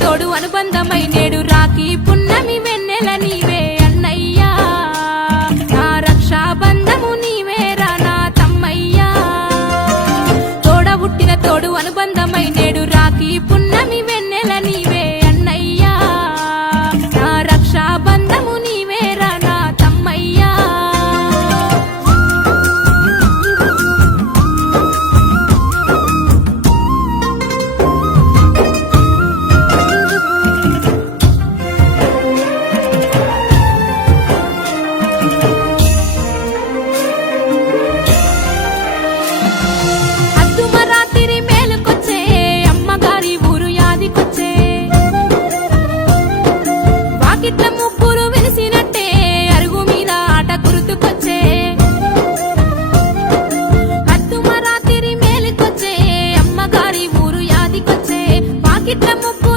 తోడు అనుబంధమై నేడు రాఖీ పున్నమి వెన్నెల నీవే అన్నయ్యా నా రక్షాబంధము నీవేరా నా తమ్మయ్యా తోడ పుట్టిన తోడు అనుబంధమై నేడు రాఖీ పున్నమి వెన్నెల నీవే అన్నయ్యా నా రక్షాబంధము నీవేరా నా తమ్మయ్యా అద్దుమరాతిరి మేలుకొచ్చే అమ్మగారి ఊరు యాదికొచ్చే వాకిట్ల ముగ్గురు వెలిసినట్టే అరుగు మీద ఆట గుర్తుకొచ్చే అద్దుమరాతిరి మేలుకొచ్చే అమ్మగారి ఊరు యాదికొచ్చే వాకిట్ల ముగ్గురు